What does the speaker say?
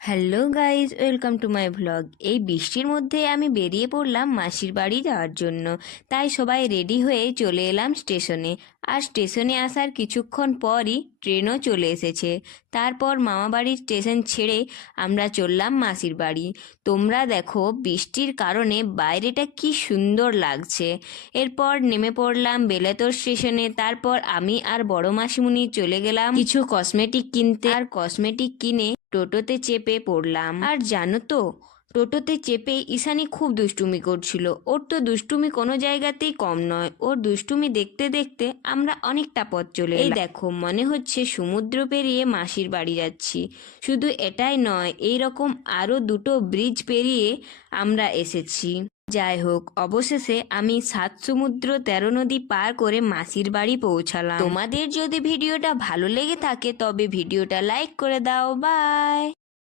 Hello guys, welcome to my vlog. এই বৃষ্টির মধ্যে আমি বেরিয়ে পড়লাম মাসির বাড়ি যাওয়ার জন্য। তাই সবাই রেডি হয়ে চলে এলাম স্টেশনে। আর স্টেশনে আসার কিছুক্ষণ পরই ট্রেনও চলে এসেছে। তারপর মামা বাড়ির স্টেশন ছেড়ে আমরা চললাম মাসির বাড়ি। তোমরা দেখো বৃষ্টির কারণে বাইরেটা কি সুন্দর লাগছে। এরপর নেমে পড়লাম বেলাতোর স্টেশনে। তারপর আমি আর বড় মাসিমুনি চলে গেলাম কিছু কসমেটিক কিনতে। আর কসমেটিক কিনে টোটোতে চেপে পড়লাম। আর জানো তো, টোটোতে চেপে ঈশানী খুব দুষ্টুমি করছিল। ওর তো দুষ্টুমি কোনো জায়গাতেই কম নয়। ওর দুষ্টুমি দেখতে দেখতে আমরা অনেকটা পথ চলে এলাম। এই দেখো, মনে হচ্ছে সমুদ্র পেরিয়ে মাসির বাড়ি যাচ্ছি। শুধু এটাই নয়, এই রকম আরো দুটো ব্রিজ পেরিয়ে আমরা এসেছি। যাই হোক, অবশেষে আমি 7 সমুদ্র 13 নদী পার করে মাসির বাড়ি পৌঁছালাম। তোমাদের যদি ভিডিওটা ভালো লেগে থাকে তবে ভিডিওটা লাইক করে দাও। বাই।